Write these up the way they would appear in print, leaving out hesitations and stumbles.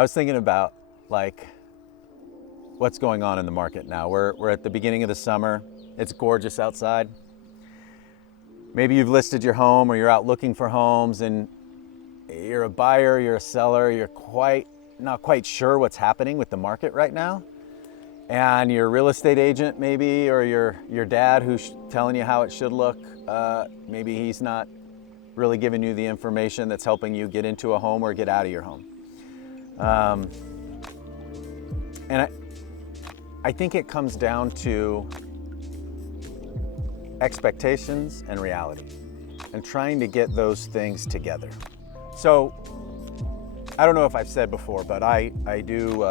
I was thinking about like what's going on in the market now. We're at the beginning of the summer. It's gorgeous outside. Maybe you've listed your home or you're out looking for homes and you're a buyer, you're a seller, you're not quite sure what's happening with the market right now. And your real estate agent maybe, or your dad who's telling you how it should look, maybe he's not really giving you the information that's helping you get into a home or get out of your home. And I think it comes down to expectations and reality and trying to get those things together. So I don't know if I've said before, but I do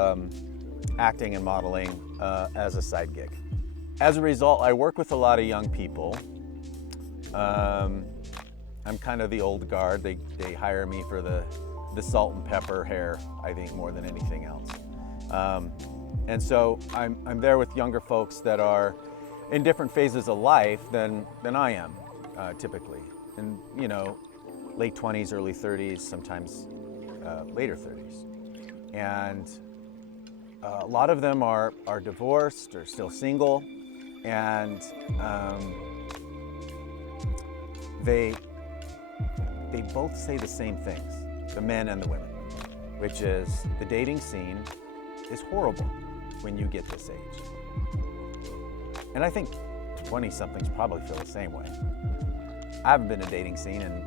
acting and modeling as a side gig. As a result, I work with a lot of young people. I'm kind of the old guard. They hire me for the salt and pepper hair, I think, more than anything else. And so I'm there with younger folks that are in different phases of life than I am, typically. And, late 20s, early 30s, sometimes later 30s. And a lot of them are divorced or still single, and they both say the same things, the men and the women, which is the dating scene is horrible when you get this age. And I think 20-somethings probably feel the same way. I haven't been in a dating scene in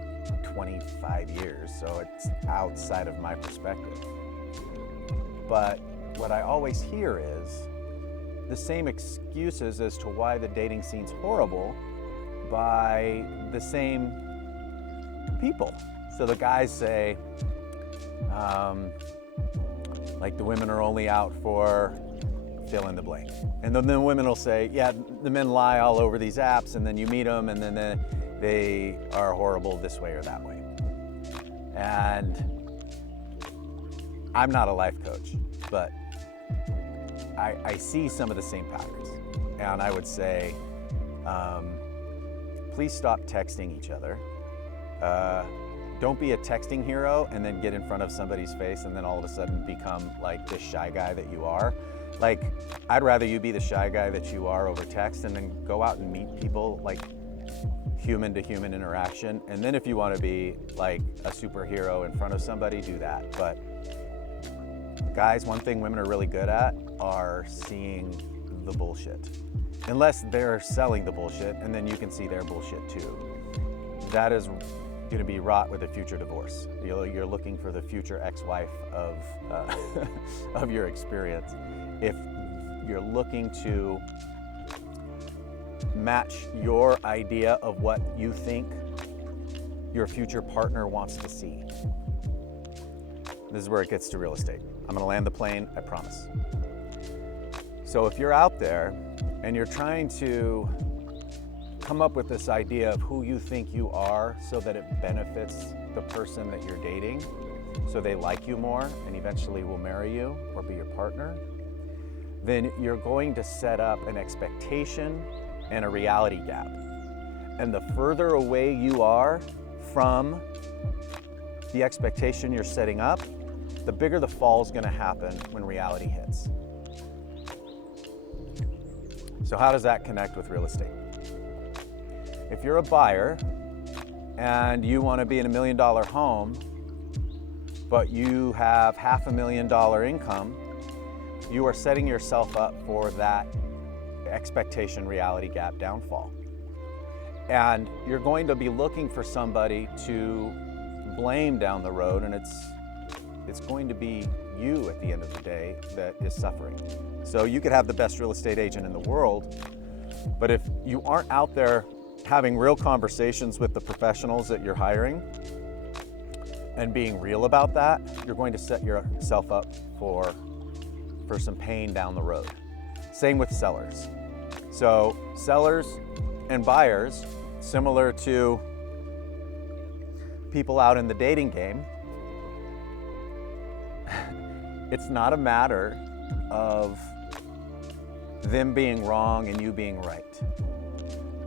25 years, so it's outside of my perspective. But what I always hear is the same excuses as to why the dating scene's horrible by the same people. So the guys say, like the women are only out for fill in the blank. And then the women will say, yeah, the men lie all over these apps, and then you meet them and then they are horrible this way or that way. And I'm not a life coach, but I see some of the same patterns. And I would say, please stop texting each other. Don't be a texting hero and then get in front of somebody's face and then all of a sudden become like this shy guy that you are. Like, I'd rather you be the shy guy that you are over text and then go out and meet people, like human to human interaction. And then if you want to be like a superhero in front of somebody, do that. But guys, one thing women are really good at are seeing the bullshit. Unless they're selling the bullshit, and then you can see their bullshit too. That is going to be wrought with a future divorce. You're looking for the future ex-wife of your experience. If you're looking to match your idea of what you think your future partner wants to see. This is where it gets to real estate. I'm gonna land the plane, I promise. So if you're out there and you're trying to come up with this idea of who you think you are so that it benefits the person that you're dating, so they like you more and eventually will marry you or be your partner, then you're going to set up an expectation and a reality gap. And the further away you are from the expectation you're setting up, the bigger the fall is going to happen when reality hits. So how does that connect with real estate? If you're a buyer and you want to be in $1 million home, but you have $500,000 income, you are setting yourself up for that expectation reality gap downfall. And you're going to be looking for somebody to blame down the road, and it's going to be you at the end of the day that is suffering. So you could have the best real estate agent in the world, but if you aren't out there having real conversations with the professionals that you're hiring and being real about that, you're going to set yourself up for some pain down the road. Same with sellers. So sellers and buyers, similar to people out in the dating game, it's not a matter of them being wrong and you being right.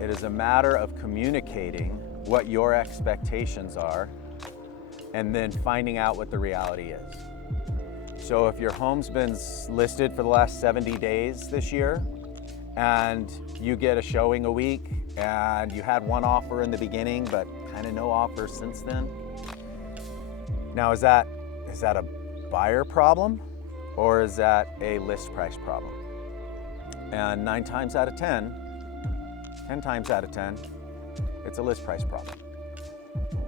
It is a matter of communicating what your expectations are and then finding out what the reality is. So if your home's been listed for the last 70 days this year, and you get a showing a week, and you had one offer in the beginning, but kind of no offers since then. Now, is that a buyer problem, or is that a list price problem? And 9 times out of 10, 10 times out of 10, it's a list price problem.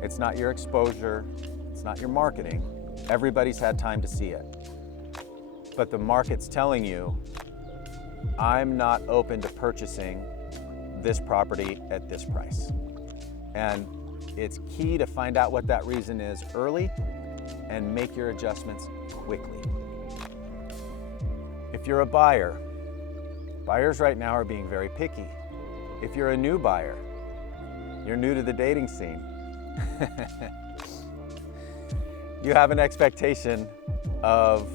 It's not your exposure, it's not your marketing. Everybody's had time to see it. But the market's telling you, I'm not open to purchasing this property at this price. And it's key to find out what that reason is early and make your adjustments quickly. If you're a buyer, buyers right now are being very picky. If you're a new buyer, you're new to the dating scene, you have an expectation of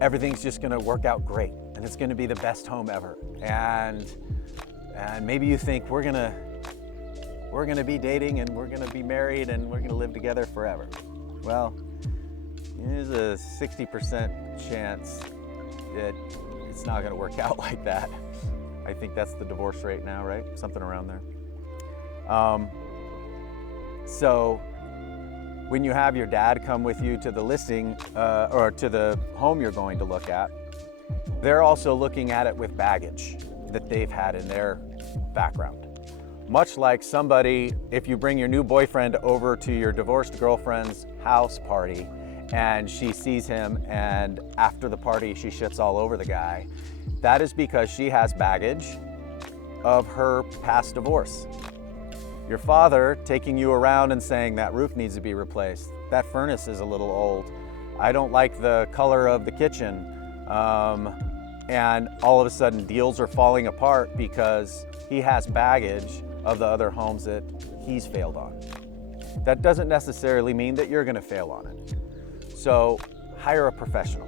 everything's just gonna work out great and it's gonna be the best home ever. And maybe you think we're gonna be dating and we're gonna be married and we're gonna live together forever. Well, there's a 60% chance that it's not gonna work out like that. I think that's the divorce rate now, right? Something around there. So when you have your dad come with you to the listing or to the home you're going to look at, they're also looking at it with baggage that they've had in their background. Much like somebody, if you bring your new boyfriend over to your divorced girlfriend's house party and she sees him and after the party she shits all over the guy, that is because she has baggage of her past divorce. Your father taking you around and saying that roof needs to be replaced, that furnace is a little old, I don't like the color of the kitchen, and all of a sudden deals are falling apart because he has baggage of the other homes that he's failed on. That doesn't necessarily mean that you're going to fail on it. So hire a professional.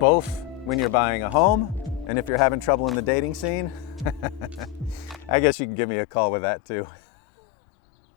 Both when you're buying a home and if you're having trouble in the dating scene, I guess you can give me a call with that too.